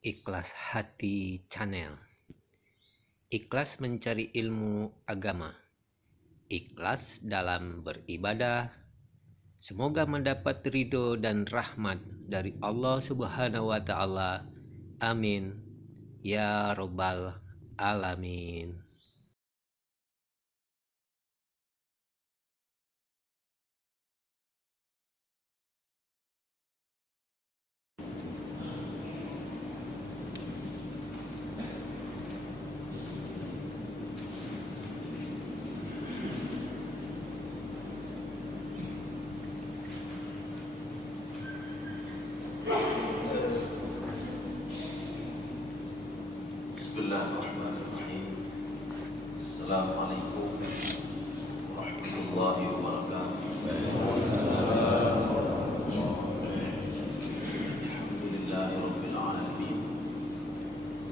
Ikhlas Hati Channel. Ikhlas mencari ilmu agama, ikhlas dalam beribadah. Semoga mendapat ridho dan rahmat dari Allah Subhanahu wa Ta'ala. Amin ya Rabbal Alamin. Bismillahirrahmanirrahim. Assalamualaikum warahmatullahi wabarakatuh. Alhamdulillahirabbil alamin.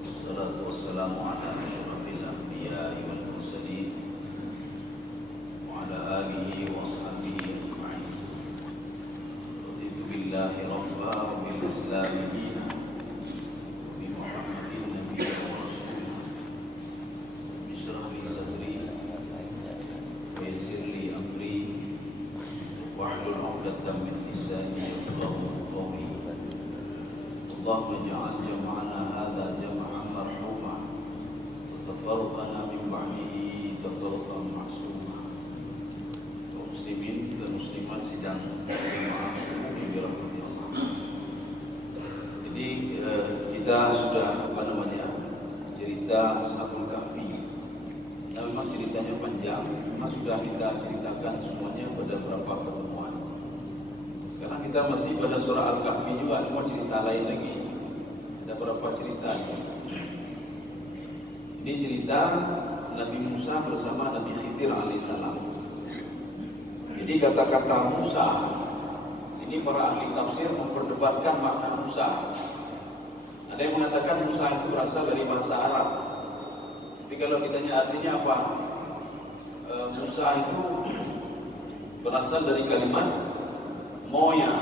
Wassalatu wassalamu ala asyrafil anbiya'i wal mursalin wa ala alihi wa sahbihi ajma'in. Raditu billahi rabba wa bil islami dinan. اللهم اجعل جمعنا هذا جمعا مرحوما وتفرقنا من بعده تفرقا معصوما. Muslimin dan muslimat sidang berjamaah dirahmati Allah. Jadi kita sudah cerita Ashabul Kahfi. Nah, memang ceritanya panjang, memang sudah kita ceritakan semuanya pada beberapa pertemuan. Sekarang kita masih pada surah Al-Kahfi juga, cuma cerita lain lagi. Ada beberapa cerita. Ini cerita Nabi Musa bersama Nabi Khidir alaihissalam. Jadi kata-kata Musa, ini para ahli tafsir memperdebatkan makna Musa. Ada yang mengatakan Musa itu berasal dari bahasa Arab. Tapi kalau ditanya artinya apa? Musa itu berasal dari kalimat Moya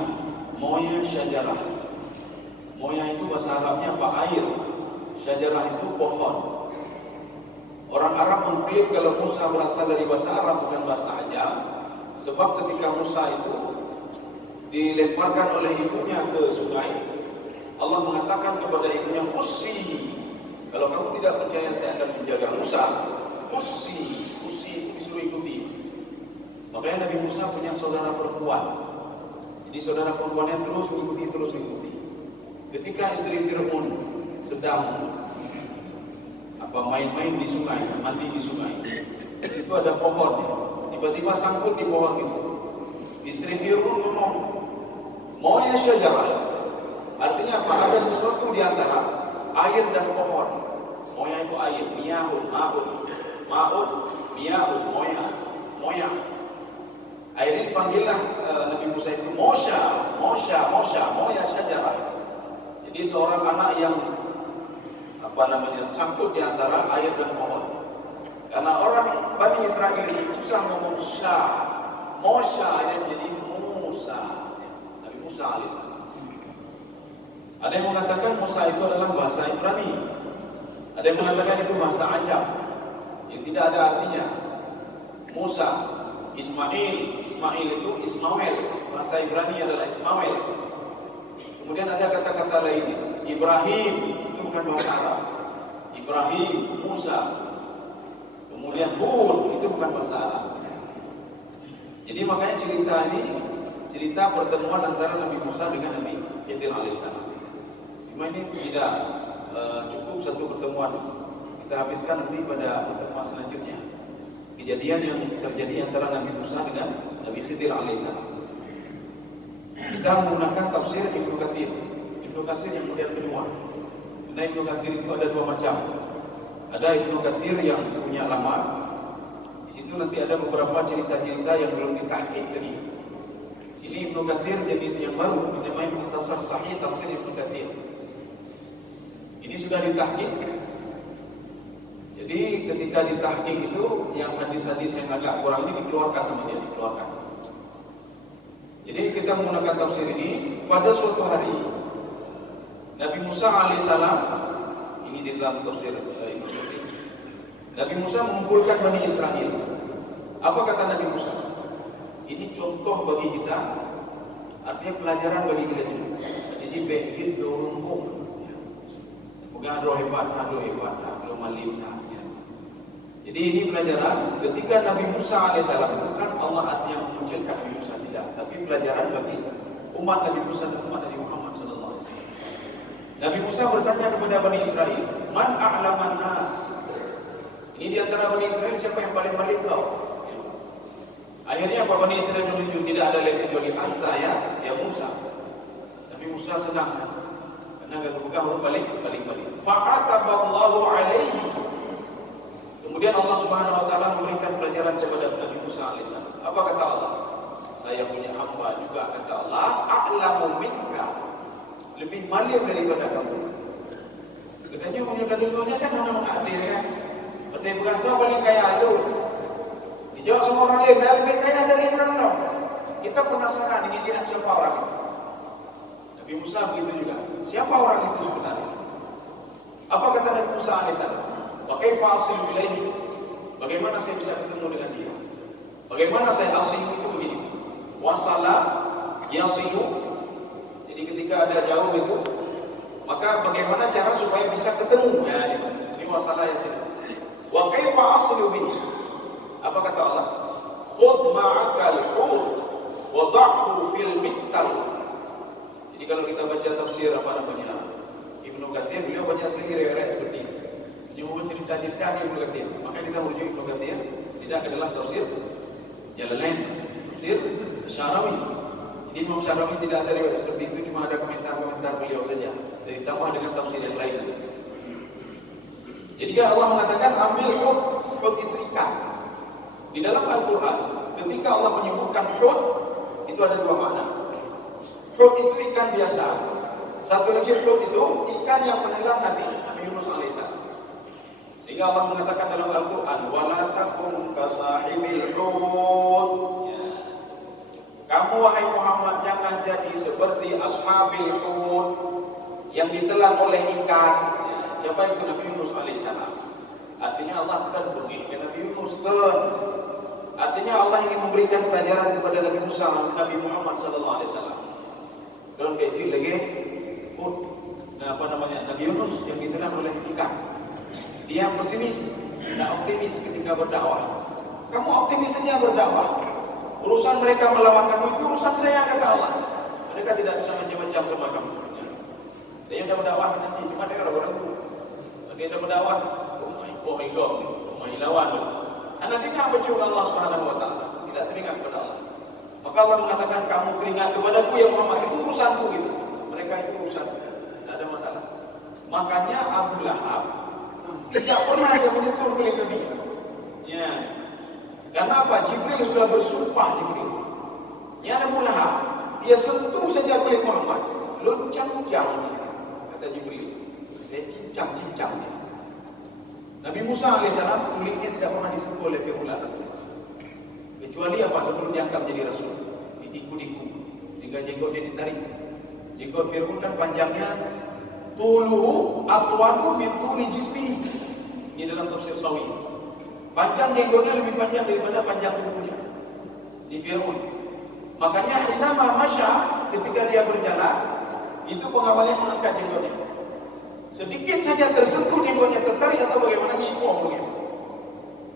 syajarah. Moya itu bahasa Arabnya apa? Air. Syajarah itu pohon. Orang Arab mengklaim kalau Musa berasal dari bahasa Arab bukan bahasa Ajam. Sebab ketika Musa itu dilemparkan oleh ibunya ke sungai, Allah mengatakan kepada ibunya, "Qussi. Kalau kamu tidak percaya saya akan menjaga Musa. Qussi itu disuruh ikuti." Makanya Nabi Musa punya saudara perempuan. Jadi saudara perempuannya terus mengikuti. Ketika istri Fir'aun sedang main-main di sungai, mandi di sungai, di situ ada pohon. Tiba-tiba sangkut di pohon itu. Istri Fir'aun ngomong, "Moya syajarah." Artinya apa? Ada sesuatu di antara air dan pohon. Moya itu air, miyahun, ma'un, miyahun, moya. Akhirnya dipanggillah Nabi Musa itu Moya syajarah. Jadi seorang anak yang sangkut di antara air dan pohon. Karena orang Bani Israel itu susah ngomong Mosha yang menjadi Musa. Nabi Musa alaihissalam. Ada yang mengatakan Musa itu adalah bahasa Ibrani. Ada yang mengatakan itu bahasa Ajam yang tidak ada artinya. Musa, Ismail itu Ismail, bahasa Ibrani adalah Ismail. Kemudian ada kata-kata lainnya. Ibrahim itu bukan bahasa Arab. Ibrahim, Musa. Kemudian Hud itu bukan bahasa Arab. Jadi makanya cerita ini cerita pertemuan antara Nabi Musa dengan Nabi Khidir alaihissalam. Cuma ini tidak cukup satu pertemuan. Kita habiskan nanti pada pertemuan selanjutnya. Kejadian yang terjadi antara Nabi Musa dengan Nabi Khidir alaihissalam. Kita menggunakan tafsir Ibnu Katsir. Ibnu Katsir yang kemudian kedua. Karena Ibnu Katsir itu ada dua macam. Ada Ibnu Katsir yang punya lama. Di situ nanti ada beberapa cerita-cerita yang belum ditahqiq tadi. Ini Ibnu Katsir jenis yang baru, namanya Mukhtasar Sahih Tafsir Ibnu Katsir. Ini sudah ditahqiq. Jadi ketika ditahqiq itu yang hadis-hadis yang agak kurang ini dikeluarkan sama dia, dikeluarkan. Jadi kita menggunakan tafsir ini pada suatu hari Nabi Musa alaihissalam, ini di dalam tafsir Ibnu Katsir. Nabi Musa mengumpulkan Bani Israel. Apa kata Nabi Musa? Ini contoh bagi kita, artinya pelajaran bagi kita juga. Jadi begitu dorongkum. Bukan ada hebat, ada malim. Jadi ini pelajaran ketika Nabi Musa alaihissalam, bukan Allah artinya memunculkan Nabi Musa, tidak, tapi pelajaran bagi umat Nabi Musa dan umat Nabi Muhammad sallallahu alaihi wasallam. Nabi Musa bertanya kepada Bani Israel, "Man a'laman nas?" Ini di antara Bani Israel siapa yang paling tahu? Akhirnya apa Bani Israel menunjuk tidak ada lain kecuali anta ya Musa. Nabi Musa senang karena bukan orang paling. Fa'ataballahu alaihi. Kemudian Allah Subhanahu wa taala memberikan pelajaran kepada Nabi Musa alaihissalam. Apa kata Allah? Saya punya hamba juga, kata Allah, a'lamu minka, lebih malim daripada kamu. Katanya punya dulunya kan orang ada ya. Betul berkata paling kaya lu. Dijawab semua orang lain, dah lebih kaya dari orang. Kita penasaran ingin lihat siapa orang itu. Nabi Musa begitu juga. Siapa orang itu sebenarnya? Apa kata Nabi Musa alaihissalam? Kaifa asilu ilaihi? Bagaimana saya bisa ketemu dengan dia? Bagaimana saya asilu itu begini? Wasala yasilu. Jadi ketika ada jauh itu, maka bagaimana cara supaya bisa ketemu? Ya, ini wasala yasilu. Wa kaifa asilu bihi? Apa kata Allah? Khudh ma'aka al-hut wa da'hu fil mittal. Jadi kalau kita baca tafsir Ibnu Katsir, beliau banyak sekali riwayat seperti ini. Yang mau cerita-cerita di Ibnu Katsir. Maka kita merujuk Ibnu Katsir tidak ke dalam tafsir Jalalain, tafsir Syarawi. Jadi Imam Syarawi tidak ada riwayat seperti itu, cuma ada komentar-komentar beliau saja. Jadi ditambah dengan tafsir yang lain. Jadi Allah mengatakan ambil hut itu ikan. Di dalam Al-Quran, ketika Allah menyebutkan hut, itu ada dua makna. Hut itu ikan biasa. Satu lagi hut itu ikan yang menelan Nabi Yunus alaihissalam. Sehingga Allah mengatakan dalam Al-Quran, wala takum kasahibil hut. Kamu wahai Muhammad jangan jadi seperti ashabil hut yang ditelan oleh ikan. Siapa itu? Nabi Yunus alaihissalam. Artinya Allah akan pergi ke Nabi Yunus kan. Artinya Allah ingin memberikan pelajaran kepada Nabi Musa, Nabi Muhammad sallallahu alaihi wasallam. Dalam itu lagi Nabi Yunus yang ditelan oleh ikan. Dia pesimis, tidak optimis ketika berdakwah. Kamu optimis saja berdakwah. Urusan mereka melawan kamu itu urusan saya, kata Allah. Mereka tidak bisa macam-macam sama kamu. Dia sudah berdakwah nanti cuma dia orang dulu. Dia sudah berdakwah, rumah ilawan. Anak dia apa juga Allah Subhanahu wa taala, tidak teringat kepada Allah. Maka Allah mengatakan kamu teringat kepadaku ya Muhammad, itu urusanku gitu. Mereka itu urusan, tidak ada masalah. Makanya Abu Lahab tidak pernah dia menyentuh kulit Nabi. Ya. Karena apa? Jibril sudah bersumpah Jibril. Ya Abu Lahab, dia sentuh saja kulit Muhammad, loncang-loncang kata Jibril. Saya cincang-cincang dia. Nabi Musa alaihissalam kulitnya tidak pernah disentuh oleh Fir'aun. Kecuali apa? Sebelum diangkat jadi rasul, didiku-diku sehingga jenggotnya ditarik. Jenggot Fir'aun kan panjangnya tuluhu atwalu min tuli jismi. Ini dalam tafsir Sawi. Panjang jenggotnya lebih panjang daripada panjang tubuhnya di Fir'aun. Makanya inama masya, ketika dia berjalan, itu pengawalnya mengangkat jenggotnya. Sedikit saja tersentuh jenggotnya tertarik atau bagaimana nyimpong begitu.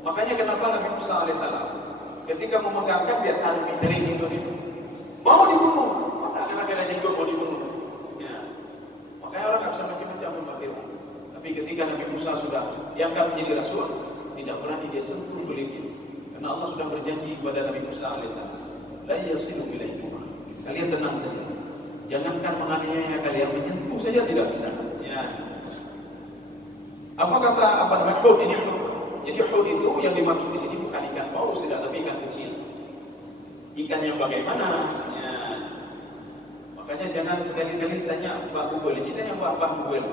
Makanya kenapa Nabi Musa alaihissalam ketika memegangkan dia tarik dari jenggotnya, mau dibunuh. Masa ada jenggot mau dibunuh? Ya. Makanya orang nggak bisa macam-macam membantu. Tapi ketika Nabi Musa sudah diangkat menjadi rasul, tidak berani dia sentuh kulitnya. Karena Allah sudah berjanji kepada Nabi Musa alaihissalam, la yasilu ilaikum. Kalian tenang saja. Jangankan menganiaya kalian, menyentuh saja tidak bisa. Ya. Apa kata hud ini? Jadi hud itu yang dimaksud di sini bukan ikan paus tidak, tapi ikan kecil. Ikan yang bagaimana? Ya. Makanya jangan sekali-kali tanya Mbak Google. Kita yang Mbak Google.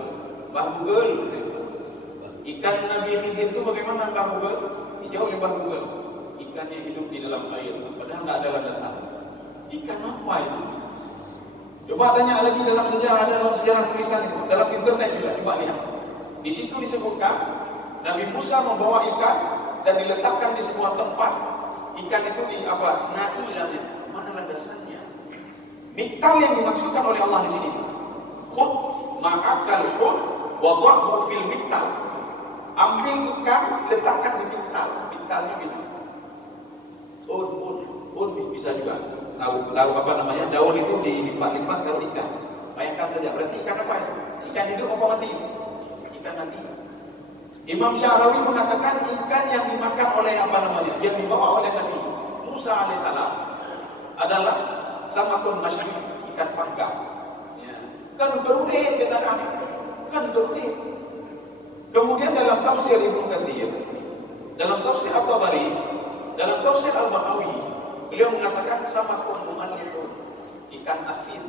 Mbak Google. Ikan Nabi Khidir itu bagaimana Mbak Google? Dijawab oleh Mbak Google. Ikan yang hidup di dalam air, padahal nggak ada landasan. Ikan apa itu? Coba tanya lagi dalam sejarah tulisan itu, dalam internet juga, coba lihat. Di situ disebutkan Nabi Musa membawa ikan dan diletakkan di sebuah tempat. Ikan itu di apa? Nai namanya. Mana landasannya? Miktal yang dimaksudkan oleh Allah di sini. Khud ma'akal khud wada'hu fil miktal. Ambil ikan, letakkan di miktal. Miktalnya gitu. Un bisa juga. Lalu apa namanya? Daun itu dilipat-lipat kalau ikan. Bayangkan saja. Berarti ikan apa itu? Ikan hidup apa mati? Ikan mati. Imam Syarawi mengatakan ikan yang dimakan oleh apa namanya? Yang dibawa oleh Nabi Musa alaihissalam adalah samakun masyhur, ikan panggang. Ya. Kan berudih kita kan berudih. Kemudian dalam tafsir Ibnu Katsir, dalam tafsir At-Tabari, dalam tafsir Al-Bahawi, beliau mengatakan samakun mu'allifun, ikan asin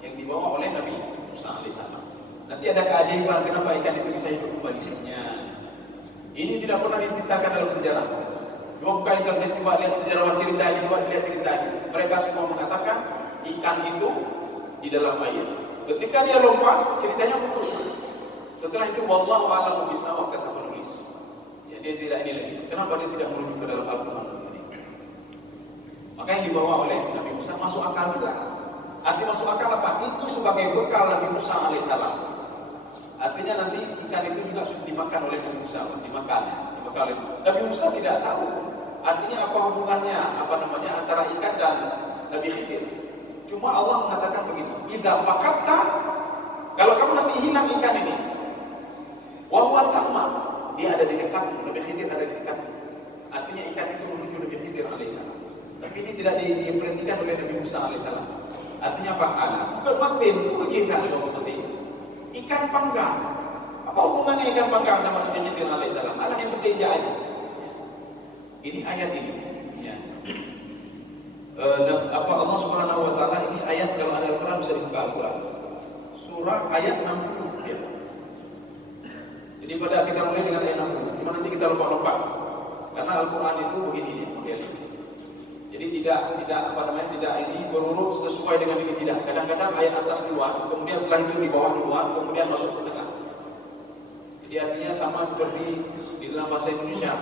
yang dibawa oleh Nabi Musa alaihissalam. Nanti ada keajaiban kenapa ikan itu bisa hidup kembali. Ini tidak pernah diceritakan dalam sejarah. Buka internet coba lihat sejarawan cerita ini, coba lihat cerita ini. Mereka semua mengatakan ikan itu di dalam air. Ketika dia lompat, ceritanya putus. Setelah itu wallahu a'lamu bishawab kata penulis. Ya, dia tidak ini lagi. Kenapa dia tidak merujuk ke dalam Al-Quran ini? Maka yang dibawa oleh Nabi Musa masuk akal juga. Arti masuk akal apa? Itu sebagai bekal Nabi Musa alaihissalam. Artinya nanti ikan itu juga sudah dimakan oleh Nabi Musa, dimakan. Nabi Musa tidak tahu. Artinya apa hubungannya, apa namanya antara ikan dan Nabi Khidir. Cuma Allah mengatakan begini, idza faqatta, kalau kamu nanti hilang ikan ini, wa huwa thamma, dia ada di dekat, Nabi Khidir ada di dekat. Artinya ikan itu menuju Nabi Khidir alaihissalam. Tapi ini tidak diperhatikan oleh Nabi Musa alaihissalam. Artinya apa? Bermatin, ujikan dalam penting. Ikan panggang. Apa hubungannya ikan panggang sama Nabi Khidir alaihissalam? Allah yang berbeda aja. Ini ayat ini. Ya. Apa Allah Subhanahu Wa Taala ini ayat kalau ada Al-Quran bisa dibuka Al-Quran. Surah ayat 60. Ya. Jadi pada kita mulai dengan ayat 60. Cuma nanti kita lompat-lompat. Karena Al-Quran itu begini ya. Jadi tidak apa namanya tidak ini berurut sesuai dengan ini tidak. Kadang-kadang ayat atas keluar, kemudian setelah itu di bawah keluar, kemudian masuk ke tengah. Jadi artinya sama seperti di dalam bahasa Indonesia.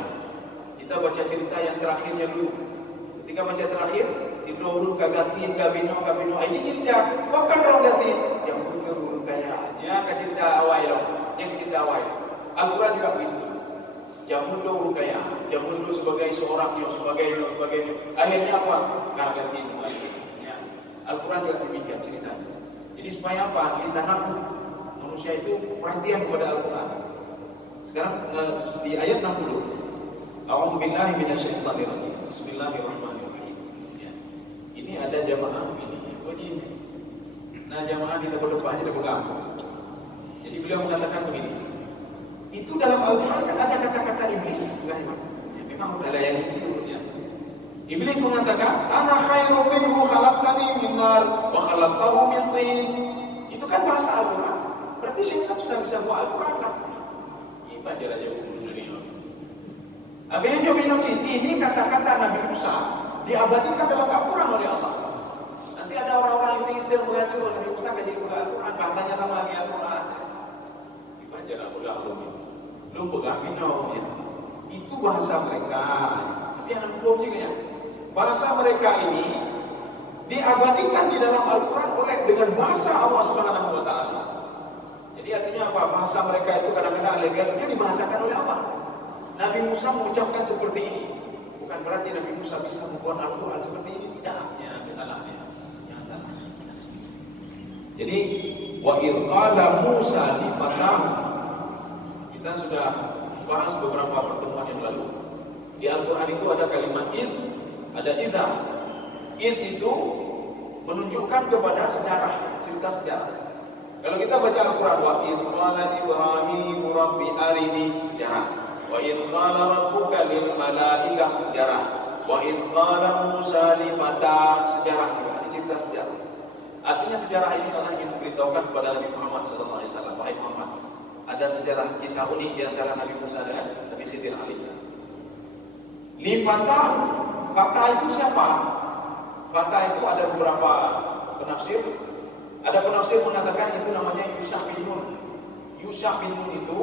Kita baca cerita yang terakhirnya dulu. Ketika baca terakhir, dulu kagatin kabino aja cerita. Bahkan orang gatin yang dulu kaya, ya cerita awal loh, yang cerita awal. Al-Quran juga begitu. Jamundo kaya, Jamundo sebagai seorang yang sebagai akhirnya apa? Kagatin ya. Al-Quran juga demikian ceritanya. Jadi supaya apa? Kita manusia itu perhatian kepada Al-Quran. Sekarang di ayat 60, A'udzu billahi minasyaitonir rajim. Bismillahirrahmanirrahim. Ya. Ini ada jamaah ini. Nah, jamaah di depan kita pegang. Jadi beliau mengatakan begini. Itu dalam Al-Quran kan ada kata-kata iblis. Ya, memang ada yang dicurutnya. Iblis mengatakan, "Ana khairum minhu khalaqtani min nar wa khalaqtahu min tin." Itu kan bahasa Al-Quran. Berarti syaitan sudah bisa buat Al-Quran kan? Kita dia aja dunia. Abang yang bilang ini kata-kata Nabi Musa diabadikan dalam Al-Quran oleh Allah. Nanti ada orang-orang yang iseng mengatakan Nabi Musa kaji Al-Quran, katanya sama lagi Al-Quran. Dibaca Al-Quran belum pegang minum ya. Itu bahasa mereka. Tapi yang belum juga ya. Bahasa mereka ini diabadikan di dalam Al-Quran dengan bahasa Allah Subhanahu Wa Taala. Jadi artinya apa? Bahasa mereka itu kadang-kadang legal, dia dibahasakan oleh Allah. Nabi Musa mengucapkan seperti ini. Bukan berarti Nabi Musa bisa membuat Al-Quran seperti ini, tidak. Ya, jadi wa qala Musa li fatahu. Kita sudah bahas beberapa pertemuan yang lalu. Di Al-Quran itu ada kalimat id, ada idza. Id itu menunjukkan kepada sejarah, cerita sejarah. Kalau kita baca Al-Quran, wa id qala Ibrahim rabbi arini, sejarah. Wa id qala rabbuka lil malaikah, sejarah. Wa id qala Musa li fata, sejarah juga. Ini cerita sejarah. Artinya sejarah ini Allah ingin memberitahukan kepada Nabi Muhammad SAW. Wahai Muhammad, ada sejarah kisah unik di antara Nabi Musa dan Nabi Khidir alaihissalam. Li Fatah, Fatah itu siapa? Fatah itu ada beberapa penafsir. Ada penafsir mengatakan itu namanya Yusha bin Nun. Yusha bin Nun itu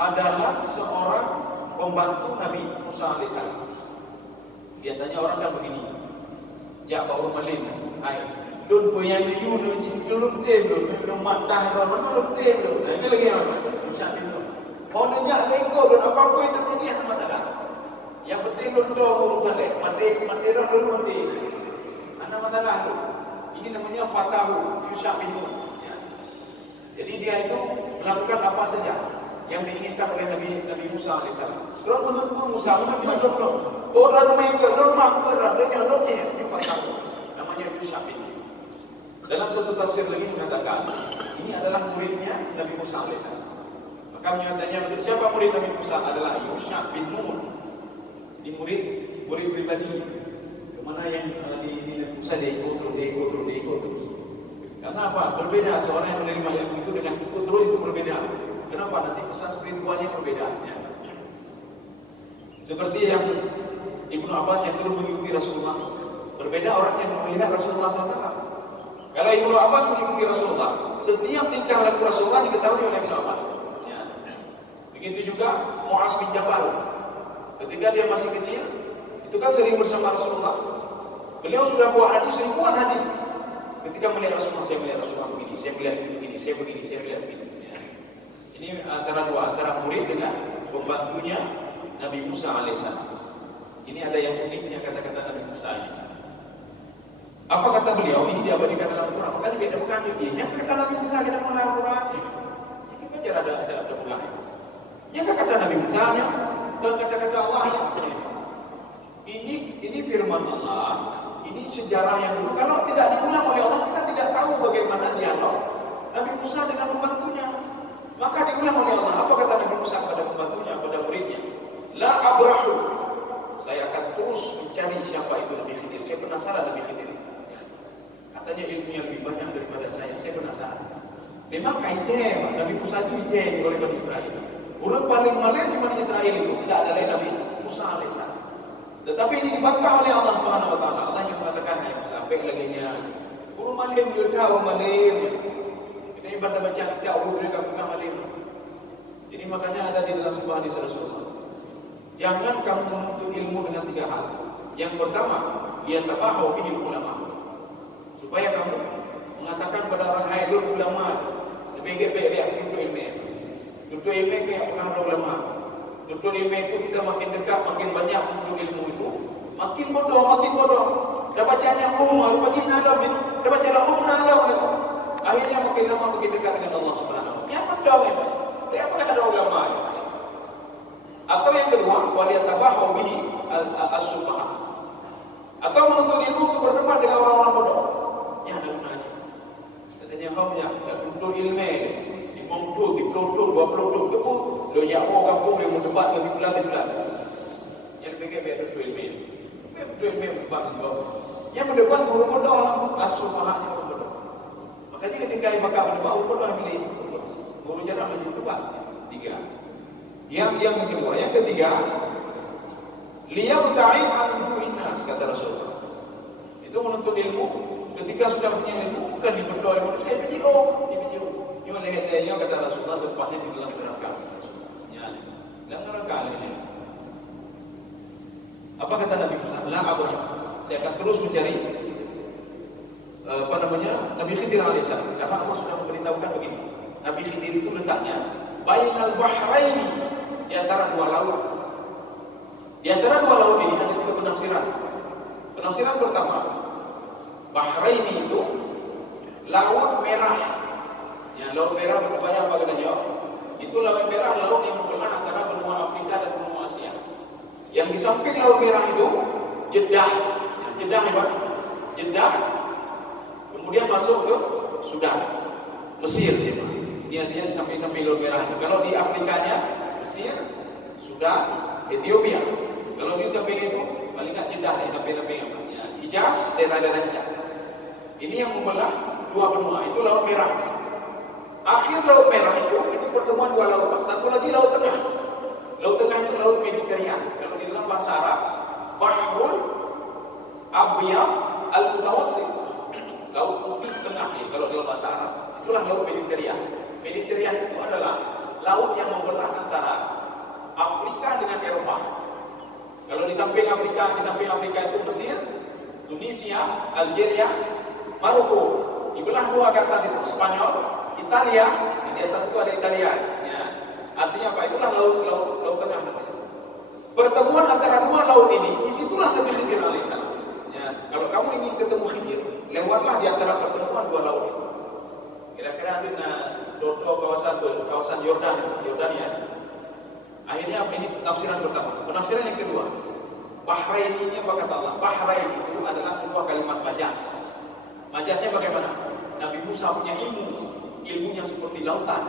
adalah seorang pembantu Nabi Musa alaihissalam. Biasanya orang kan begini, ya bawa malin, hai, dun punya liu dun tem dun matah dun tem dun, nah ini lagi apa? Yusha bin Nun. Kau nanya lego dun apa itu jadi apa masalah? Yang penting dun tahu balik, mati dah dun mati. Anda masalah tu. Ini namanya Fatahu Yusha bin Nun. Ya. Jadi dia itu melakukan apa saja yang diinginkan oleh Nabi Musa alaihissalam. Kalau menurut Musa, orang mereka lemah keradanya lemah di Fatahu. Namanya Yusha bin Nun. Dalam satu tafsir lagi mengatakan ini adalah muridnya Nabi Musa alaihissalam. Maka menyatakan siapa murid Nabi Musa adalah Yusha bin Nun. Ini murid pribadi. Mana yang di Musa dia ikut terus. Karena apa? Berbeda. Seorang yang menerima ilmu itu dengan ikut terus itu berbeda. Kenapa? Nanti pesan spiritualnya berbeda. Ya. Seperti yang Ibnu Abbas yang terus mengikuti Rasulullah. Berbeda orang yang melihat Rasulullah SAW. Kalau Ibnu Abbas mengikuti Rasulullah, setiap tingkah laku Rasulullah diketahui oleh Ibnu Abbas. Ya. Begitu juga Mu'az bin Jabal. Ketika dia masih kecil, itu kan sering bersama Rasulullah. Beliau sudah buat hadis, ribuan hadis. Ketika melihat Rasulullah, saya melihat Rasulullah begini, saya melihat begini, saya begini, saya melihat begini. Ya. Ini antara murid dengan pembantunya Nabi Musa alaihissalam. Ini ada yang uniknya kata-kata Nabi Musa ini. Apa kata beliau? Ini diabadikan dalam Al-Quran. Makanya beda bukan dia. Kata Nabi Musa kita mengenal Al-Quran. Ini belajar ada bulan. Yang kata Nabi Musa nya dan kata-kata Allah. Ini firman Allah. Ini sejarah yang dulu. Kalau tidak diulang oleh Allah, kita tidak tahu bagaimana dialog Nabi Musa dengan pembantunya. Maka diulang oleh Allah. Apa kata Nabi Musa kepada pembantunya, kepada muridnya? La abrahu. Saya akan terus mencari siapa itu Nabi Khidir. Saya penasaran Nabi Khidir. Katanya ilmunya lebih banyak daripada saya penasaran. Memang kaitan Nabi Musa itu ide oleh Bani Israel. Orang paling malam di Bani Israel itu tidak ada lain Nabi Musa alaihissalam. Tetapi ini dibantah oleh Allah Subhanahu wa taala. Allah yang mengatakan yang sampai lagi nya. Orang malam dia tahu malam. Kita ibadah baca kita mereka bukan malam. Jadi makanya ada di dalam sebuah hadis Rasulullah. Jangan kamu menuntut ilmu dengan 3 hal. Yang pertama, yatabahu bihi ulama. Supaya kamu mengatakan pada orang hadir ulama sebagai baik tuntut ilmu kayak pernah ada ulama. Tuntut ilmu itu kita makin dekat, makin banyak tuntut ilmu itu, makin bodoh. Dah bacanya makin alam, dah baca alam. Akhirnya makin lama makin dekat dengan Allah Subhanahu wa taala. Yang kedua, apa kata ulama? Atau yang kedua, waliyatabahu bihi as-sufaha. Atau menuntut ilmu untuk berdebat dengan orang-orang bodoh. Ya ada gunanya. Katanya hamnya, tuntut ilmu, dimongtu, dipelotut, itu lo yang orang pun yang berdebat lebih pelan. Yang biar tuntut ilmu. Tuntut ilmu berdebat. Yang berdebat guru bodoh orang as-sufaha yang bodoh. Makanya ketika yang bakal berdebat, guru bodoh yang pilih. Guru jarang berdebat. 3. Yang kedua, yang ketiga, liyabta'id an wujuhin nas, kata Rasulullah. Itu menuntut ilmu, ketika sudah punya ilmu, bukan diberdoa ilmu, saya dipijiru. Ini leher-lehernya kata Rasulullah, tempatnya di dalam neraka. Ya, dalam neraka ini. Apa kata Nabi Musa? La abrah. Saya akan terus mencari Nabi Khidir alaihissalam. Karena Allah sudah memberitahukan begini. Nabi Khidir itu letaknya bainal bahraini, di antara 2 laut. Di antara 2 laut ini ada 3 penafsiran. Penafsiran pertama, Bahraini itu laut merah. Ya, laut merah berubahnya apa katanya? Itu laut merah, laut yang membelah antara benua Afrika dan benua Asia. Yang di samping laut merah itu Jeddah. Ya, Jeddah apa? Jeddah. Kemudian masuk ke Sudan, Mesir. Dia di samping-samping laut merah itu. Kalau di Afrikanya Mesir, Sudan, Ethiopia. Kalau di samping itu paling nggak Jeddah nih, tapi apa? Ya, Hijaz, daerah-daerah Hijaz. Ini yang membelah 2 benua, itu laut merah. Akhir laut merah itu pertemuan 2 laut. Satu lagi laut tengah. Laut tengah itu laut Mediterania. Kalau di dalam bahasa Arab, Bahrul Abyad Al-Mutawassit. Laut putih tengah. kalau dalam bahasa Arab. Itulah laut Mediterania. Mediterania itu adalah laut yang membelah antara Afrika dengan Eropa. Kalau di samping Afrika itu Mesir, Tunisia, Algeria, Maroko. Dibelah dua ke atas itu Spanyol, Italia. Di atas itu ada Italia. Ya. Artinya apa? Itulah laut tengah. Pertemuan antara dua laut ini, disitulah Nabi Khidir alaihissalam. Ya. Kalau kamu ingin ketemu Khidir, lewatlah di antara pertemuan dua laut itu. Kira-kira ada kawasan Yordania. Akhirnya ini tafsiran pertama. Penafsiran yang kedua, Bahrain ini apa kata Allah? Bahrain itu adalah sebuah kalimat majas. Majasnya bagaimana? Nabi Musa punya ilmunya seperti lautan.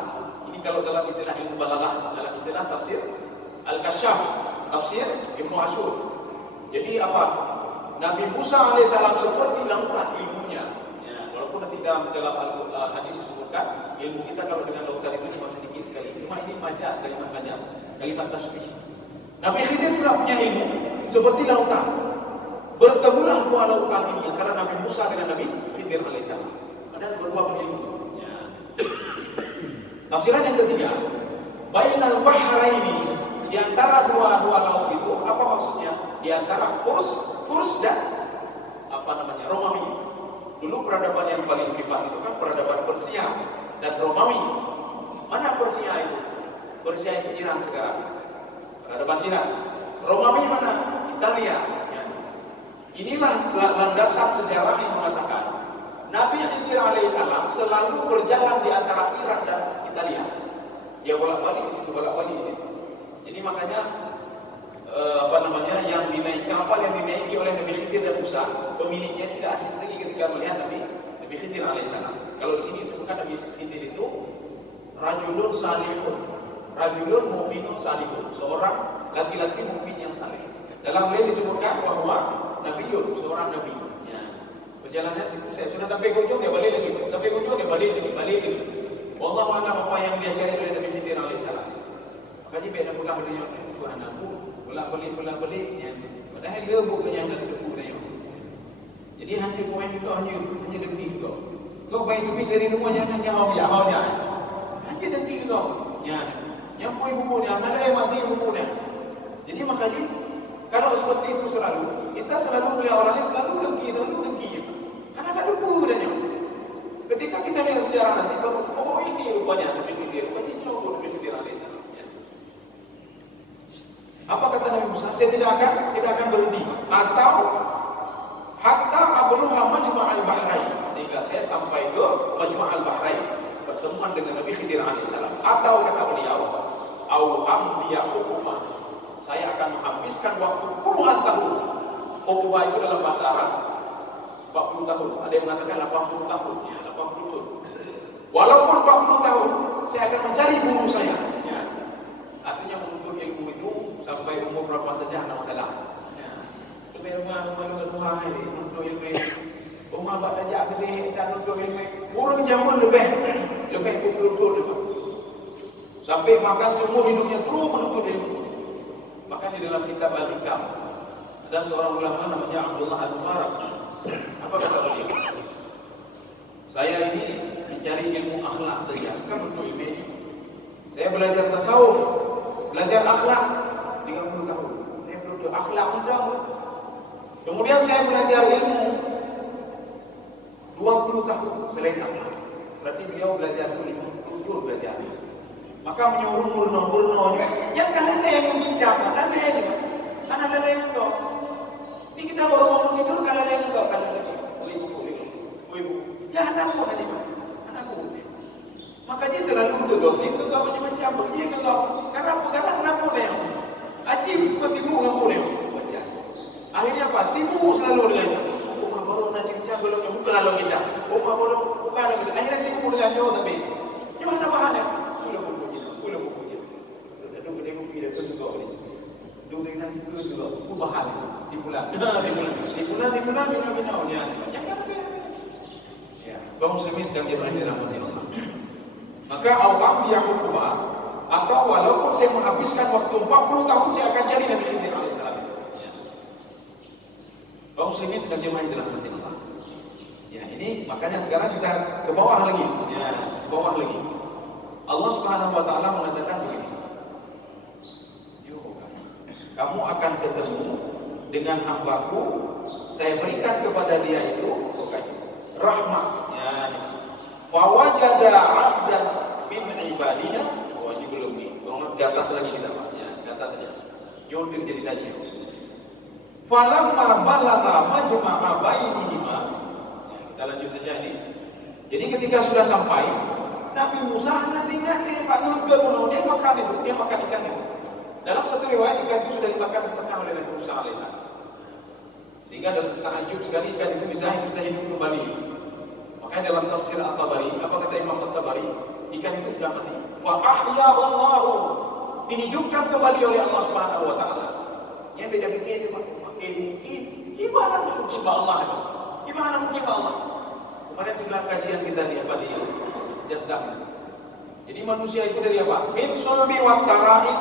Ini kalau dalam istilah ilmu balaghah, dalam istilah tafsir Al-Kasyaf, tafsir Ibnu Ashur. Jadi apa? Nabi Musa alaihissalam seperti lautan ilmunya. Ya, walaupun nanti dalam hadis disebutkan ilmu kita kalau dengan lautan itu cuma sedikit sekali. Cuma ini majas, kalimat majas, kalimat tasbih. Nabi Khidir pula punya ilmu seperti lautan. Bertemulah dua lautan ini antara Nabi Musa dengan Nabi Khidir alaihissalam. Padahal berdua berilmu. Ya. Tafsiran yang ketiga, bainal bahraini, di antara dua laut itu apa maksudnya? Di antara Furs dan Romawi. Dulu peradaban yang paling hebat itu kan peradaban Persia dan Romawi. Mana Persia itu? Persia itu Iran sekarang. Peradaban Iran. Romawi mana? Italia. Ya. Inilah landasan sejarah yang mengatakan Nabi Khidir alaihissalam selalu berjalan di antara Iran dan Italia. Dia bolak-balik di situ, bolak-balik di situ. Jadi makanya yang dinaiki kapal yang dinaiki oleh Nabi Khidir dan Musa, pemiliknya tidak asing lagi ketika melihat Nabi Khidir alaihissalam. Kalau di sini disebutkan Nabi Khidir itu rajulun salihun, rajulun mu'minun salihun, seorang laki-laki mukmin yang saleh. Dalam beliau disebutkan bahwa Nabiun, seorang nabi. Ya. Perjalanan saya sudah sampai ujung dia balik lagi, sampai ujung dia balik lagi. Wallahu a'lam apa yang dia cari oleh Nabi Khidir alaihissalam. Makanya beda pulang beliau Tuhan aku bolak-balik ya. Padahal dia bukannya ada debu dia. Jadi hanya komen itu hanya dengki itu. Kau baik duit dari rumah jangan mau jangan. Hanya dengki itu. Ya. Yang ibu-ibunya, mana yang mati ibu-ibunya. Jadi makanya kalau seperti itu kita selalu melihat orangnya selalu dengki. Karena ada debu dia. Ketika kita lihat sejarah nanti baru ini rupanya Nabi Khidir, rupanya ini Nabi Khidir alaihissalam. Apa kata Nabi Musa? Saya tidak akan berhenti atau hatta abluha majma'al bahrain, sehingga saya sampai ke majma'al bahrain, pertemuan dengan Nabi Khidir alaihissalam. Atau kata beliau, au amdiya hukuma, saya akan menghabiskan waktu puluhan tahun. Hukuma itu dalam bahasa Arab 40 tahun, ada yang mengatakan 80 tahun, ya 80 tahun. Walaupun 40 tahun, saya akan mencari guru saya. Ya. Artinya menuntut ilmu itu sampai umur berapa saja nama dalam. Ya. Rumah ini menuntut ilmu. Rumah bak dajak gede dan menuntut ilmu. Puluh jaman lebih 20 tahun lebih. Sampai makan semua hidupnya terus menuntut ilmu. Bahkan di dalam kitab Al-Hikam ada seorang ulama namanya Abdullah Al-Mubarak. Apa kata beliau? Saya ini mencari ilmu akhlak saja, bukan untuk ilmu. Saya belajar tasawuf, belajar akhlak 30 tahun. Saya belajar akhlak undang. Kemudian saya belajar ilmu 20 tahun selain akhlak. Berarti beliau belajar 50 tahun belajar. Maka menyuruh murno yang kalian yang bincang, kalian itu. Ini kita baru ngomong itu kalian yang enggak ibu. Ya anakku nanti anakku. Makanya selalu degosip ke kau macam-macam begini ke kau. Karena kenapa dia? Acim buat ibu ngaku dia. Akhirnya apa? Sibuk selalu dengan rumah baru nanti kita belum bukan lalu kita. Rumah baru bukan lalu kita. Akhirnya sibuk dengan dia tapi. Dia mana bahannya? Bahan di bulan ya, kaum muslimin sedang dirahmati Allah. Maka Allah dia hukuma atau walaupun saya menghabiskan waktu 40 tahun saya akan cari Nabi Khidir alaihissalam. Ya. Kaum muslimin sedang dirahmati Allah. Ya, ini Jadi makanya sekarang kita ke bawah lagi, ya, ke bawah lagi. Allah Subhanahu wa taala mengatakan begini. Kamu akan ketemu dengan hambaku, saya berikan kepada dia itu rahmat. Ya. Fawajada 'abdan min ibadina, ini belum nih. Di atas lagi kita, Pak. Ya, di atas saja. Nyontek jadi tadi. Falamma balagha majma'a bainihima. Kita lanjut saja ini. Jadi ketika sudah sampai, Nabi Musa nanti Pak Nun ke Gunung, dia makan ikan itu. Dalam satu riwayat ikan itu sudah dimakan setengah oleh Nabi Musa alaihissalam. Sehingga dalam takjub sekali ikan itu bisa hidup kembali. Makanya dalam tafsir At-Tabari, apa kata Imam At-Tabari? Ikan itu sudah mati. Wa ahya'allahu, dihidupkan kembali oleh Allah Subhanahu wa taala. Yang beda fikir itu mungkin. Gimana mungkin Allah itu? Gimana mungkin Allah? Kemarin sebelah kajian kita di Jasdak. Jadi manusia itu dari apa? Min sulbi wa tara'ib.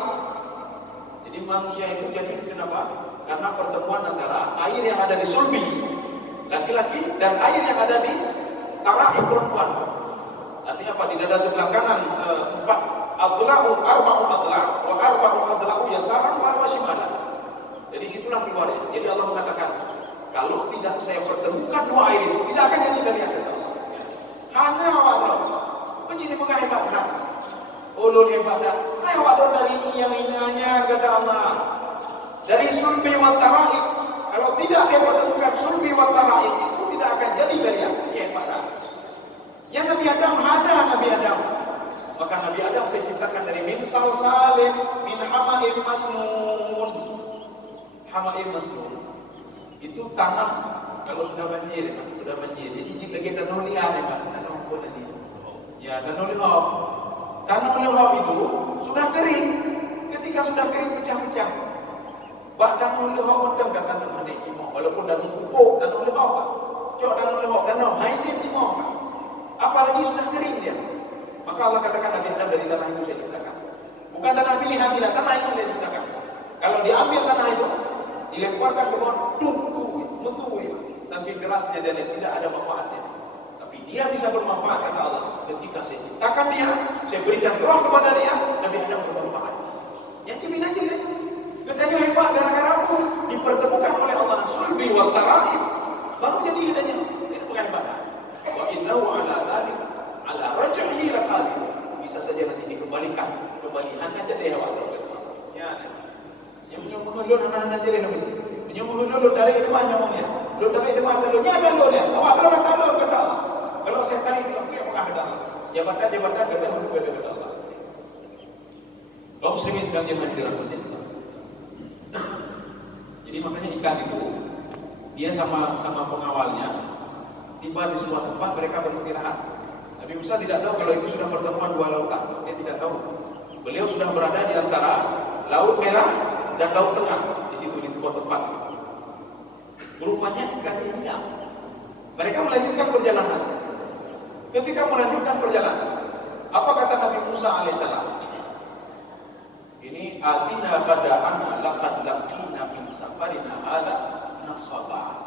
Jadi manusia itu jadi kenapa? Karena pertemuan antara air yang ada di sulbi laki-laki dan air yang ada di tara'ib perempuan. Artinya apa? Di dada sebelah kanan 4 adla'u arba'u adla' wa arba'u adla'u yasaran wa shimalan. Jadi situlah keluarnya. Jadi Allah mengatakan, kalau tidak saya pertemukan dua air itu, tidak akan jadi dari yang kata. Hanya Allah. Menjadi menghebatkan. Ulul hebatkan. Ayo Allah dari yang inanya kata Allah. Dari sulbi wa tara'ib. Kalau tidak saya pertemukan sulbi wa tara'ib, itu tidak akan jadi dari yang hebatkan. Yang Nabi Adam ada Nabi Adam. Maka Nabi Adam saya ciptakan dari min salsalin min hama'in masnun. Hama'in masnun. Itu tanah kalau sudah banjir, Jadi jika kita nulian tanah pun nanti. Ya, tanah lihab. Tanah lihab itu sudah kering. Ketika sudah kering pecah-pecah. Bahkan tanah lihab pun tak akan ada kimau. Walaupun dah pupuk tanah lihab. Cok tanah lihab, tanah mainin kimau. Apalagi sudah kering dia. Maka Allah katakan Nabi Adam dari tanah itu saya ciptakan. Bukan tanah pilihan, tidak, tanah itu saya ciptakan. Kalau diambil tanah itu, dilemparkan ke bawah, musuh, saking kerasnya dan tidak ada manfaatnya. Tapi dia bisa bermanfaat kata Allah. Ketika saya ciptakan dia, saya berikan roh kepada dia, Nabi Adam bermanfaat. Ya cimin aja deh. Katanya hebat gara-gara aku dipertemukan oleh Allah sulbi wal tara'ib. Baru jadi katanya. Ini bukan hebat. Wa innahu ala dzalik ala raj'ihi laqadir. Bisa saja nanti dikembalikan. Kembalian aja deh Allah. Ya. Yang punya dulu anak-anak aja deh namanya. Menyembuluh dulu dari rumah nyamuknya. Lu tarik rumah telurnya ada lu dia. Awak orang kalau kata Allah. Kalau saya tarik itu yang mengadah Allah. Jabatan kata menunggu kata Allah. Kaum muslimin sedang dirahmati. Jadi makanya ikan itu dia sama pengawalnya tiba di sebuah tempat mereka beristirahat. Nabi Musa tidak tahu kalau itu sudah pertemuan dua lautan. Dia tidak tahu. Beliau sudah berada di antara Laut Merah dan Laut Tengah di situ di sebuah tempat. Rupanya ikan hilang. Mereka melanjutkan perjalanan. Ketika melanjutkan perjalanan, apa kata Nabi Musa alaihissalam? Ini atina qada'ana laqad laqina min safarina hadza nasaba.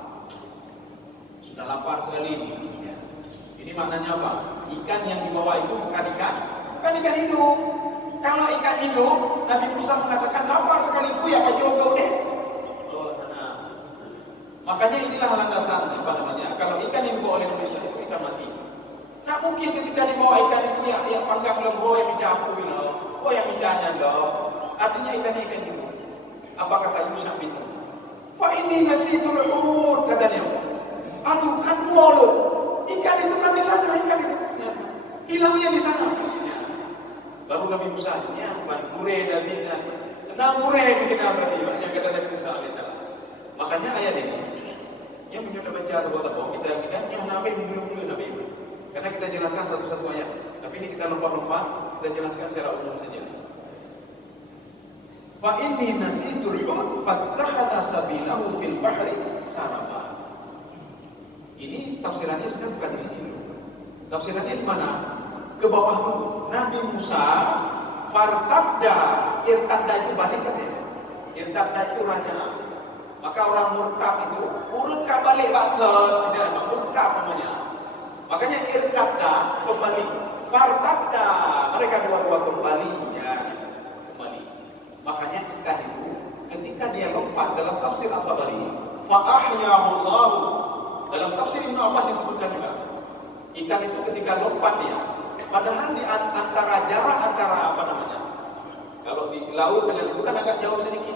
Sudah lapar sekali ini. Ya. Ini maknanya apa? Ikan yang dibawa itu bukan ikan hidup. Kalau ikan hidup, Nabi Musa mengatakan lapar sekali itu ya Pak Jogo deh. Makanya inilah landasan kalau ikan yang dibawa oleh Nabi Musa itu ikan mati. Tak mungkin ketika dibawa ikan itu yang panggang lembu yang dicampur yang ikannya artinya ikannya ikan hidup. Apa kata Yusuf itu? Fa ini nasitul hud katanya. Aduh kan lo. Ikan itu kan di sana ikan itu. Ya. Hilangnya di sana. Ya. Baru Nabi Musa ya banpure Nabi namure ketika tadi yang kata Nabi Musa alaihissalam. Makanya ayat ini yang kita baca atau kita yang Nabi belum Nabi. Karena kita jelaskan satu-satu ayat. Tapi ini kita lompat-lompat, kita jelaskan secara umum saja. Fa inni nasitul hud fattakhadha sabilahu fil bahri saraba. Ini tafsirannya sebenarnya bukan di sini. Tafsirannya di mana? Ke bawah dulu. Nabi Musa fartadda, irtadda itu balik kan ya? Irtadda itu raja. Maka orang murtad itu urut balik batlot, tidak murtad namanya. Makanya irtadda kembali, fartadda mereka dua-dua kembali ya, kembali. Makanya ikan itu ketika dia lompat dalam tafsir At-Tabari, fa ahyahullah. Dalam tafsir Ibnu Abbas disebutkan juga, ikan itu ketika lompat dia, padahal di antara jarak antara apa namanya? Kalau di laut dengan itu kan agak jauh sedikit,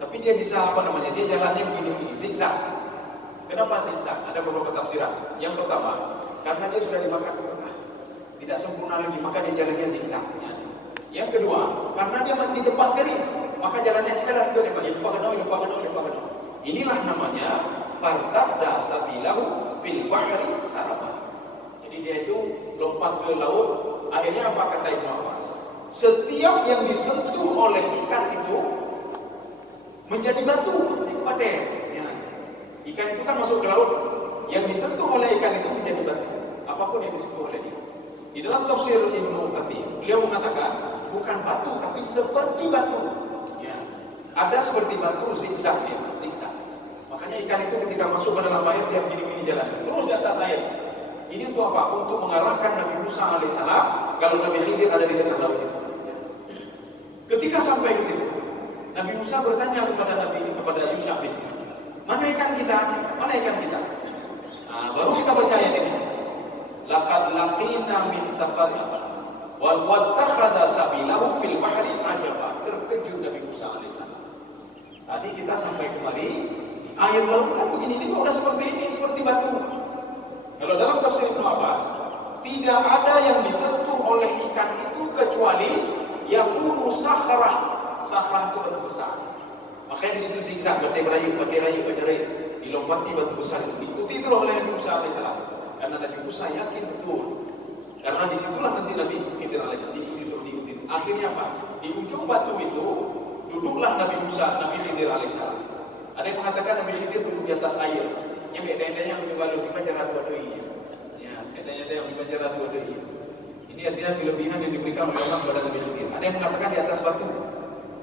Tapi dia bisa apa namanya? Dia jalannya begini, zigzag. Kenapa zigzag? Ada beberapa tafsiran. Yang pertama, karena dia sudah dimakan setengah, tidak sempurna lagi, maka dia jalannya zigzag. Yang kedua, karena dia masih di tempat kering, maka jalannya jalan ke depan, lupa kenal. Inilah namanya fartadda sabilahu fil bahri saraba. Jadi dia itu lompat ke laut. Akhirnya apa kata Ibnu Abbas? Setiap yang disentuh oleh ikan itu menjadi batu di paten. Ya. Ikan itu kan masuk ke laut, yang disentuh oleh ikan itu menjadi batu. Apapun yang disentuh oleh dia. Di dalam tafsir Ibnu Katsir, beliau mengatakan bukan batu tapi seperti batu. Ya. Ada seperti batu zigzag ya, zigzag. Makanya ikan itu ketika masuk ke dalam air dia begini-begini jalan, terus di atas air. Ini untuk apa? Untuk mengarahkan Nabi Musa alaihissalam kalau Nabi Khidir ada di tengah laut. Ketika sampai ke situ, Nabi Musa bertanya kepada Yusha bin, mana ikan kita? Nah, baru kita baca ayat ini. Laqad laqina min safarina wal wattakhadha sabilahu fil bahri ajaba. Terkejut Nabi Musa alaihissalam. Tadi kita sampai kemari, air laut kan begini, ini kok udah seperti ini, seperti batu. Kalau dalam tafsir Ibnu Abbas, tidak ada yang disentuh oleh ikan itu kecuali yakunu sakhrah. Sakhrah itu batu besar. Makanya di situ zigzag, batai rayu, dilompati batu besar itu. Diikuti terus oleh Nabi Musa alaihissalam. Karena Nabi Musa yakin betul. Karena disitulah nanti Nabi Khidir alaihissalam diikuti. Akhirnya apa? Di ujung batu itu duduklah Nabi Khidir alaihissalam. Ada yang mengatakan Nabi Khidir duduk di atas air. Yang beda-beda yang dibalut di majalah wadai. Ya, beda-beda yang di majalah wadai. Ini artinya kelebihan yang diberikan oleh Allah kepada Nabi Khidir. Ada yang mengatakan di atas batu.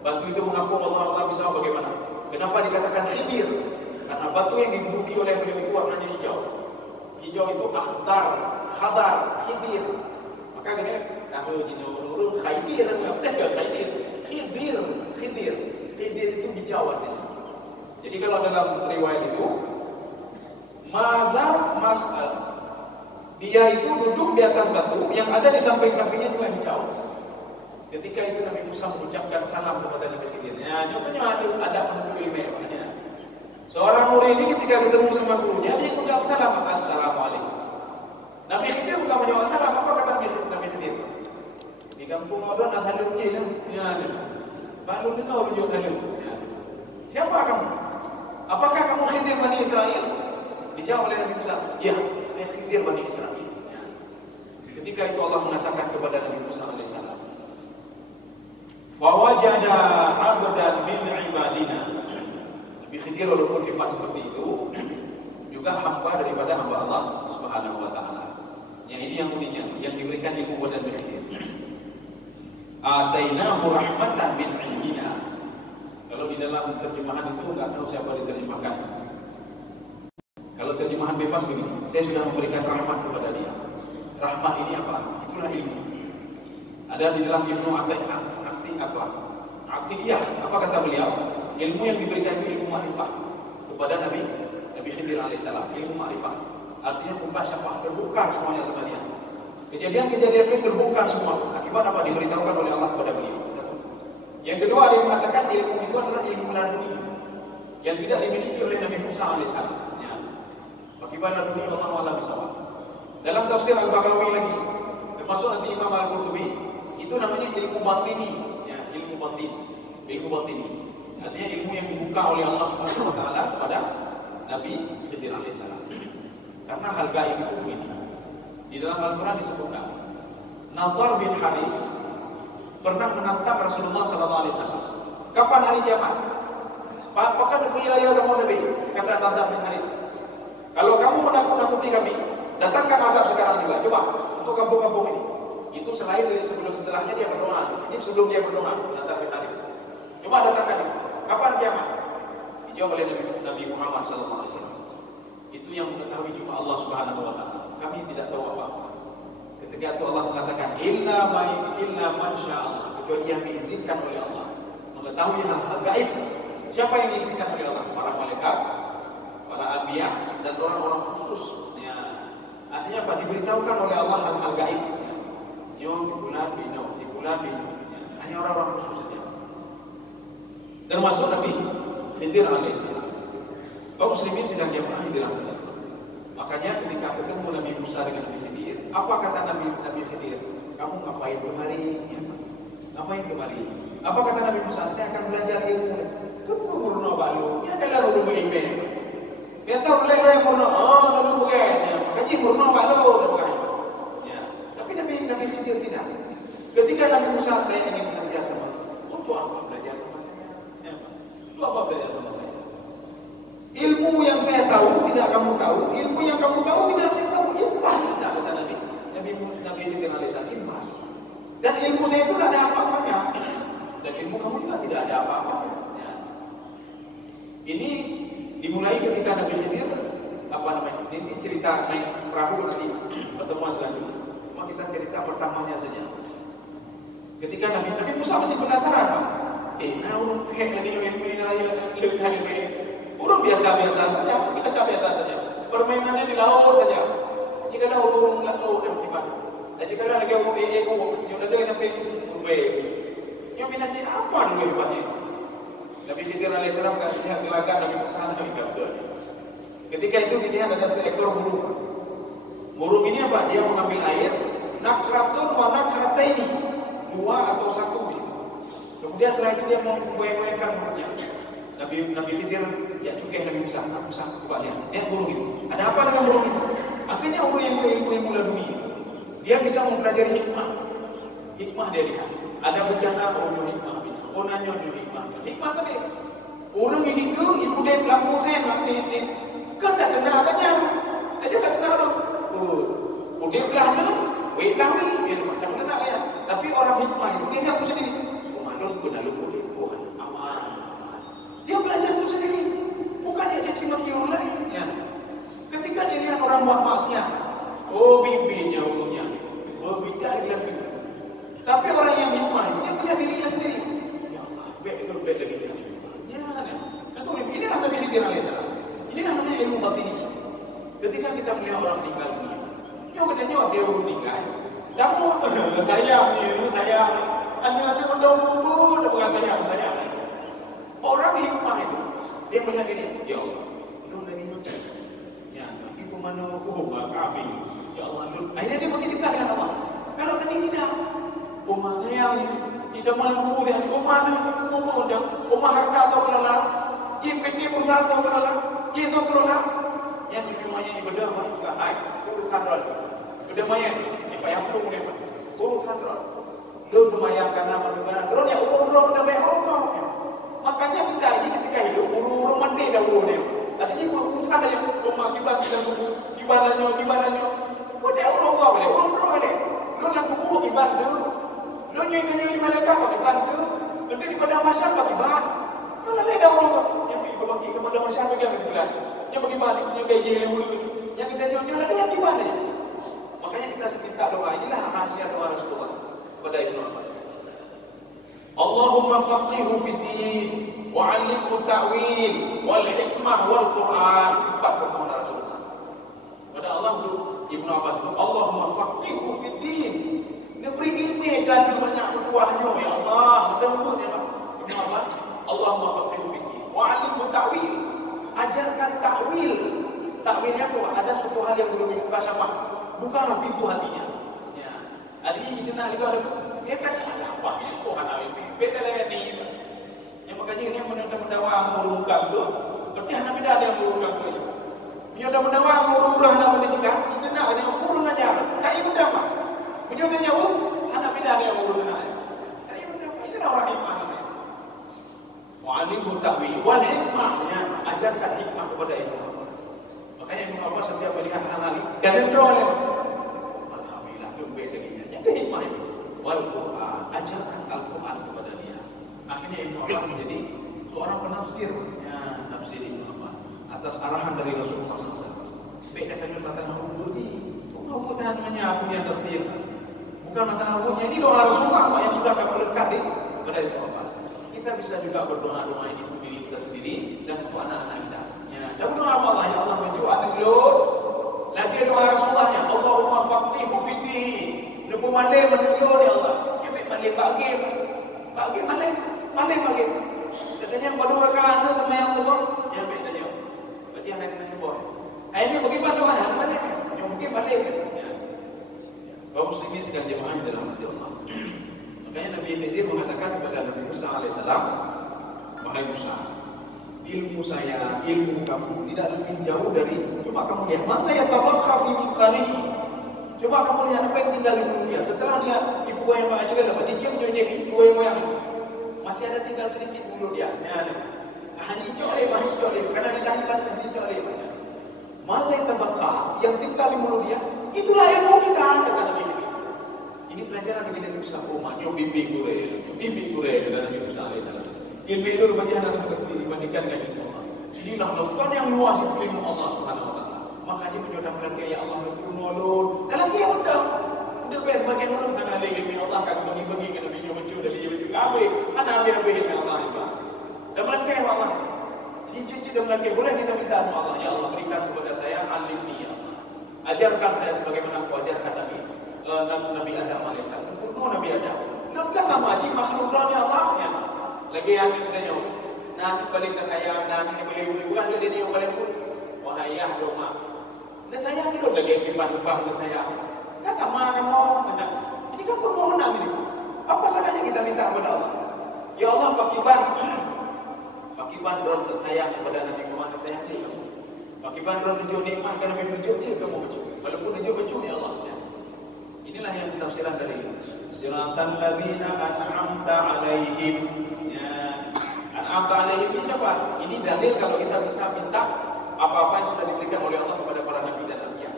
Batu itu mengapung Allah bisa bagaimana? Kenapa dikatakan Khidir? Karena batu yang diduduki oleh beliau itu warnanya hijau. Hijau itu akhtar, khadar, khidir. Maka gini, kalau jinurun khidir, enggak khidir. Khidir itu hijau artinya. Jadi kalau dalam riwayat itu, dia itu duduk di atas batu yang ada di samping-sampingnya juga hijau. Ketika itu Nabi Musa mengucapkan salam kepada Nabi Khidir. Ya, nyatanya ada penduduk ilmiah. Seorang murid ini ketika ketemu sama gurunya, dia mengucap salam, assalamualaikum. Nabi Khidir bukan menjawab salam, apa kata Nabi Khidir? Di kampung orang ada halun je. Ya, baru dengar wujud halun. Ya. Siapa kamu? Apakah kamu Khidir Bani Israel? Dijawab oleh Nabi Musa, ya, saya Khidir Bani Israel. Ya. Ketika itu Allah mengatakan kepada Nabi Musa alaihissalam, fawajada abdan min ibadina. Nabi Khidir walaupun hebat seperti itu, juga hamba daripada hamba Allah Subhanahu wa taala. Yang ini yang uniknya, yang diberikan ilmu kepada Nabi Khidir. Atainahu rahmatan min indina. Kalau di dalam terjemahan itu enggak tahu siapa diterjemahkan. Kalau terjemahan bebas begini, saya sudah memberikan rahmat kepada dia. Rahmat ini apa? Itulah ilmu. Ada di dalam ilmu Atiyah, apa kata beliau? Ilmu yang diberikan itu ilmu ma'rifah kepada Nabi Khidir alaihissalam, ilmu ma'rifah. Artinya buka syafaat, terbuka semuanya sama dia. Kejadian-kejadian ini terbuka semua. Akibat apa? Diberitahukan oleh Allah kepada beliau. Satu. Yang kedua, ada yang mengatakan ilmu itu adalah ilmu laduni yang tidak dimiliki oleh Nabi Musa alaihissalam. Ya. Akibat laduni Allah bisawab. Dalam tafsir Al-Baghawi lagi, termasuk nanti Imam Al-Qurtubi, itu namanya ilmu batini. Ya, ilmu batini. Artinya ilmu yang dibuka oleh Allah Subhanahu wa taala kepada Nabi Khidir alaihissalam. Karena hal gaib itu begini. Di dalam Al-Qur'an disebutkan, Nadhr bin Haris pernah menantang Rasulullah sallallahu alaihi wasallam. Kapan hari kiamat? Apakah wilayah kamu Nabi? Kata Nadhr bin Haris. Kalau kamu menakut-nakuti kami, datangkan azab sekarang juga. Coba untuk kampung-kampung ini. Itu selain dari setelahnya dia berdoa. Ini sebelum dia berdoa, Nadhr bin Haris. Coba datangkan itu. Kapan kiamat? Dijawab oleh Nabi Muhammad sallallahu alaihi wasallam. Itu yang mengetahui cuma Allah Subhanahu wa taala. kami tidak tahu apa-apa. Ketika itu Allah mengatakan illa man sya'allah, kecuali yang diizinkan oleh Allah. Mengetahui hal-hal gaib. Siapa yang diizinkan oleh Allah? Para malaikat, para anbiya, dan orang-orang khusus. Ya. Artinya apa? Diberitahukan oleh Allah hal-hal gaib. Nyom, bulan, bino, bulan, bino. Hanya orang-orang khusus saja. Termasuk Nabi Khidir alaihissalam. Kaum muslimin sedang jamaah di dalam Khidir. Makanya ketika ketemu Nabi Musa dengan Nabi Khidir, apa kata Nabi Khidir? Kamu ngapain kemari? Ngapain kemari? Apa kata Nabi Musa? Saya akan belajar ilmu. Kamu murno balu. Ya kalau dulu ilmu. Ya tahu lele murno. Oh, dulu bukan. Kaji murno balu bukan. Ya. Tapi Nabi Khidir tidak. Ketika Nabi Musa, saya ingin belajar sama. Untuk apa belajar sama saya? Ya. Untuk apa belajar sama saya? Ilmu yang saya tahu tidak kamu tahu, ilmu yang kamu tahu tidak saya tahu. Impas saja kata Nabi Khidir alaihissalam, impas. Dan ilmu saya itu tidak ada apa-apanya. Dan ilmu kamu juga tidak ada apa-apanya. Ya. Ini dimulai ketika Nabi Khidir ini cerita naik perahu nanti pertemuan selanjutnya. Cuma kita cerita pertamanya saja. Ketika Nabi Musa masih penasaran. Naun kayak Nabi orang biasa-biasa saja. Permainannya di laut saja. Jika dah urung laut dan tiba. Jika dah lagi urung yang ada yang sampai Dubai. Yang binaji apa Dubai hebatnya? Nabi Khidir alaihissalam kasihnya gelagat Nabi Musa Nabi Khidir. Ketika itu dilihat ada seekor burung. Burung ini apa? Dia mengambil air. Nakratun wa nakrataini. 2 atau 1. Kemudian setelah itu dia mau goyang-goyangkan burungnya. Nabi Khidir ya cukai Nabi Musa, coba lihat burung itu. Ada apa dengan burung itu? Akhirnya orang yang berilmu laduni, dia bisa mempelajari hikmah dia lihat. Ada bencana, hikmah. Nanya hikmah. Hikmah tadi. Orang ini ke ibu dia lampu ni kan tak kenal katanya. Aja tak kenal. Dia belanda, kawi, tak kenal ya. Tapi orang hikmah itu dia ngaku sendiri. Manus benar boleh. Dia belajar itu sendiri, bukan dia caci maki orang lain. Ya. Ketika dia lihat orang buat maksiat, bibinya umumnya, bicara bilang bibi. Tapi orang yang hikmah itu dia melihat dirinya sendiri. Ya Allah, baik lagi dia. Inilah Nabi Khidir alaihissalam. Inilah namanya ilmu batini. Ketika kita melihat orang meninggal dunia, jawab dia baru meninggal. Kamu sayang. Anda berdua bukan sayang. Orang hikmah itu, dia melihat ini, ya Allah, lu lagi mati. Ya, tapi pemana kami. Ya Allah, akhirnya dia makin dekat dengan Allah. Kalau tadi tidak, yang tidak mampu dan harta atau kelelak, ini berusaha atau kelelak, itu kelelak. Yang semuanya ibadah juga naik, urusan roh. Sudah mayan, yang perlu mereka, urusan roh. Lu semayang karena mendengar roh yang umur sudah banyak Allah. Makanya kita ini ketika hidup urung mandi dahulu ni. Tadinya urusan ada yang rumah gimana. Kau dia urung boleh. Lu nak buku gimana? Lu nyuyi malaikat gimana? Nanti di pada masyarakat gimana? Kalau ada orang yang bagi kepada masyarakat yang bulan, yang bagaimana? Yang gaji yang dulu itu, yang kita jual ada yang gimana? Makanya kita minta doa. Inilah rahasia doa Rasulullah kepada Ibnu Abbas. Allahumma faqihu fid din wa 'allimhu ta'wil wal hikmah wal Qur'an. 4 permohonan Rasulullah. Pada Allah itu Ibnu Abbas itu Allahumma faqihu fid din. Beri ilmu dan banyak wahyu ya Allah. Mudah-mudahan ya Ibnu Abbas, Allahumma faqihu fid din wa 'allimhu ta'wil. Ajarkan ta'wil. Ta'wilnya apa? Ada suatu hal yang belum dibuka sama. Bukanlah pintu hatinya. Ya. Hari ini kita nak lihat dia kan ada apa ni? Kau nak beta ni. Yang makanya ini mendawa murungkap tu. Tapi anak beda ada yang murungkap tu. Dia dah mendawa murungkap nak menikah. Kita nak ada yang murung aja. Tak ibu apa? Punya jauh. Anak beda ada yang murung aja. Tak ibu apa? Ini orang hikmah. Wa'alimhu ta'wil wal hikmah. Ajarkan hikmah kepada ibu. Makanya Ibnu Abbas setiap melihat hal ini, jangan doa. Alhamdulillah lebih lagi. Jaga hikmah ini. Wal Quran, ajarkan Al-Quran kepada dia. Akhirnya Ibnu Abbas menjadi seorang penafsir. Ya, nafsir Ibnu Abbas atas arahan dari Rasulullah SAW. Beda dengan kata Nabi kebutuhannya aku yang tertib. Bukan masalah abunya. Ini doa Rasulullah Pak, yang sudah kamu lekat di pada itu apa. Kita bisa juga berdoa-doa ini untuk diri kita sendiri dan untuk anak-anak kita. Ya. Dan berdoa Allah, ya Allah menjual dulu. Lagi doa Rasulullah, ya Allahumma faqihu fiddin. Nubu malih menunjuk ya Allah. Ya baik malih bagi malih. Katanya pada rakaat itu sama yang Allah. Ya baik tanya. Berarti anak kita boy. Ini bagaimana doa? Namanya yang mungkin malih kan. Kaum muslimin sekalian jemaah yang dirahmati Allah. Makanya Nabi Khidir mengatakan kepada Nabi Musa alaihissalam, wahai Musa, ilmu saya, ilmu kamu tidak lebih jauh dari, coba kamu lihat, mata yang tabaqqa fi min qarihi. Coba kamu lihat apa yang tinggal di dunia. Setelah dia ibu yang mengajak dapat dicium ibu yang moyang. Masih ada tinggal sedikit bulu dia. Hijau le, karena dilahirkan hijau le. Mata yang tabaqqa, yang tinggal di mulut dia, itulah ilmu kita, kata Nabi. Ini pelajaran bagi Nabi Musa. Oh, maknyo bimbing kure, kata Nabi Musa alaihissalam. Ilmu itu rupanya harus dibandingkan dengan ilmu Allah. Inilah lautan yang luas itu ilmu Allah Subhanahu wa taala. Makanya menyodorkan ya Allah menolong. Dalam dia udah best bagaimana dengan ada ilmu Allah kan bagi-bagi kan lebih lucu dari lucu kabe. Ada apa ilmu Allah itu. Dan mereka Allah. Cici dan mereka boleh kita minta sama Allah, ya Allah berikan kepada saya alimni ya Allah. Ajarkan saya sebagaimana Kau ajarkan Nabi Adam alaihissalam. Nabi Adam. Namkah sama cik makhluknya Allah ya. Lagi yang ini tanya, nanti balik ke saya, nanti beli bukan dia yang paling pun, wahai ya rumah. Dan saya ini lagi kibat-kibat ke saya. Kata mana mau? Ini kan permohonan ini. Apa saja kita minta kepada Allah? Ya Allah pakiban ron sayang kepada Nabi Muhammad sayang dia. Pakiban ron tujuh nikmat karena Nabi tujuh dia kamu tujuh. Walaupun tujuh ya Allah. Inilah yang tafsiran dari siratan ladzina an'amta alaihim. An'amta alaihim ini siapa? Ini dalil kalau kita bisa minta apa-apa yang sudah diberikan oleh Allah kepada para nabi dan anbiya.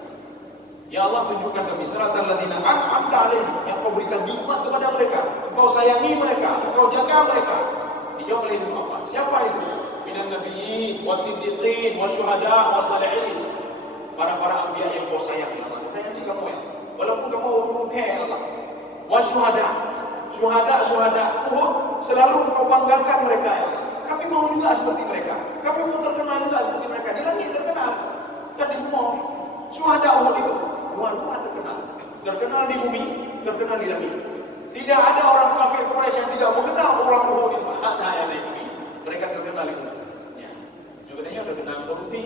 Ya Allah tunjukkan kami siratan ladzina an'amta alaihim, yang Kau berikan nikmat kepada mereka, Engkau sayangi mereka, Engkau jaga mereka. Dijawab oleh apa? Siapa itu? Minan nabiyyin, wasiddiqin, wasyuhada, wasalihin. Para anbiya yang Kau sayangi Allah. Sayang jika kamu ya. Walaupun kamu rukai Allah, wasyuhada, syuhada, Uhud selalu Kau banggakan mereka ya. Kami mau juga seperti mereka. Kami mau terkenal juga seperti mereka. Di langit terkenal, dan di bumi. Syuhada Uhud itu luar terkenal di bumi, terkenal di langit. Tidak ada orang kafir Quraisy yang tidak mengenal orang Uhud itu. Ada yang di bumi. Mereka terkenal di bumi. Ya, juga terkenal korupsi.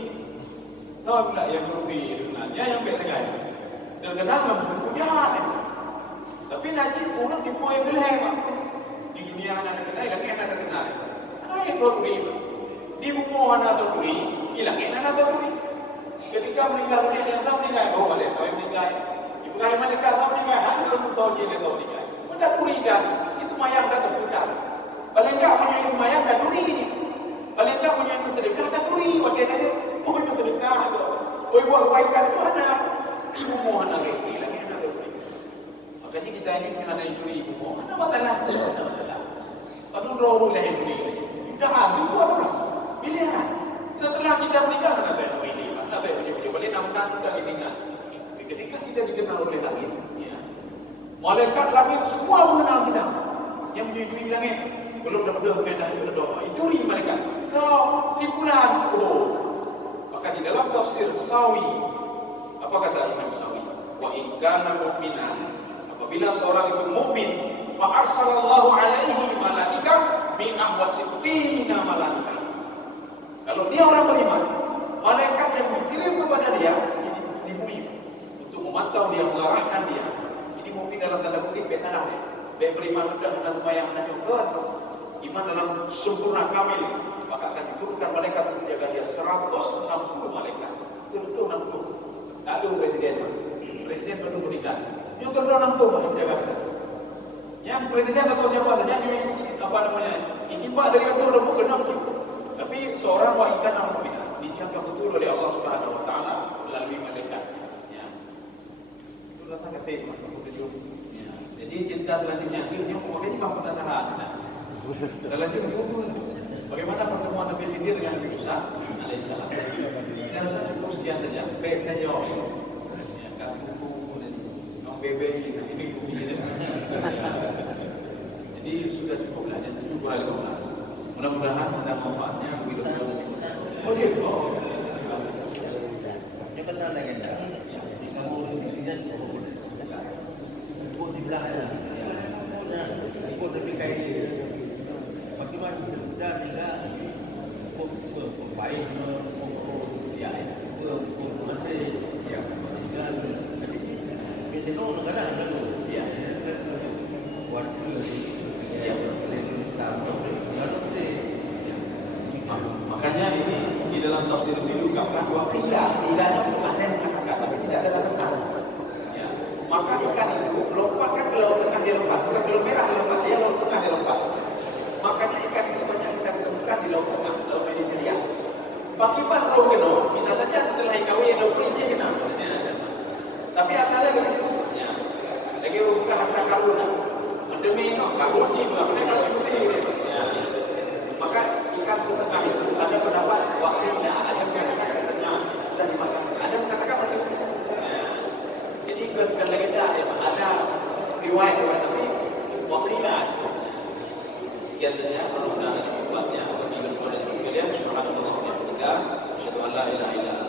Tahu tidak yang korupsi sebenarnya yang bertengah. Terkenal mempunyai jahat. Tapi najib orang di poin gelap. Di dunia anak terkenal, lagi anak terkenal. Anak itu beri. Di bumi anak terberi, hilangin anak terberi. Ketika meninggal dunia dia tahu meninggal, oh boleh tahu meninggal. Ibu kali mereka tahu meninggal, hanya kalau tahu dia tahu meninggal. Mudah kuriga, itu mayang dah terputar. Paling enggak punya itu mayang dah duri. Paling enggak punya itu sedekah dah duri. Wakil aja, oh itu sedekah. Oh buat kebaikan itu ada. Ibu mohon anak hilang anak terberi. Makanya kita ini punya anak itu ibu mohon. Ada masalah. Tapi roh boleh duri. Sudah ambil buat apa? Pilihan. Setelah kita meninggal, mana saya nak ini? Mana saya punya boleh nampak sudah meninggal. Ketika kita dikenal oleh langit, ya. Malaikat langit semua mengenal kita. Yang menyujui langit belum dapat berkedah itu doa. Duri malaikat. So simpulan. Maka di dalam tafsir Sawi, apa kata Imam Sawi? Wa in kana mu'minan, apabila seorang itu mukmin, fa arsalallahu alaihi malaikah mi'ah wa sittina malaikah. Kalau dia orang beriman, malaikat yang dikirim kepada dia di bumi untuk memantau dia, mengarahkan dia. Ini mungkin dalam tanda kutip betanah dia. Dia beriman sudah dan lumayan menunjukkan iman dalam sempurna kamil, maka akan diturunkan malaikat untuk menjaga dia 160 malaikat. Tentu 60. Tak ada presiden baru meninggal. Yang tentu 60 menjaga kita. Yang presiden atau siapa saja apa namanya? Ini pak dari itu udah bukan 60. Tapi seorang wanita yang mukminah dijaga betul oleh Allah Subhanahu wa taala melalui malaikat. Ya. Itu datang ke tema begitu. Ya. Jadi cinta selanjutnya akhirnya makanya kamu tataran. Selanjutnya bagaimana pertemuan Nabi Khidir dengan Nabi Musa alaihissalam. Saya rasa cukup sekian saja. Baik saya jawab. Ya, kan ini bumi ini. Jadi sudah cukup lah, yang 7 kali 15. Mudah-mudahan ada manfaatnya begitu. Oh dia, oh. Dia kenal legenda. Kamu dia di belakang. Ikut lebih kayak dia. Bagaimana sudah tinggal baik ya masih ya tinggal kita tahu negara ada tu ya waktu ya makanya ini di dalam tafsir itu diungkapkan bahwa tidaknya bukan yang dikatakan, tapi tidak ada batasan. Ya. Maka ikan itu lompat kan ke laut tengah dia lompat, bukan ke laut merah dia lompat, dia laut tengah dia lompat. Makanya ikan itu banyak kita temukan di laut tengah, laut Mediterania. Pakipan belum kena, bisa saja setelah IKW ada ini kena. Tapi asalnya dari situ. Ya. Lagi bukan ada kaluna, ada minum, kalun jiwa, ada kalun putih. Maka ikan setengah itu ada pendapat wakilnya, ada yang mengatakan setengah sudah dimakan, ada yang mengatakan masih utuh. Jadi bukan legenda, ada riwayat tapi wakilnya. Biasanya kalau sudah ada tempatnya, bagi kepada sekalian, subhanallah wa bihamdihi, asyhadu an la ilaha illa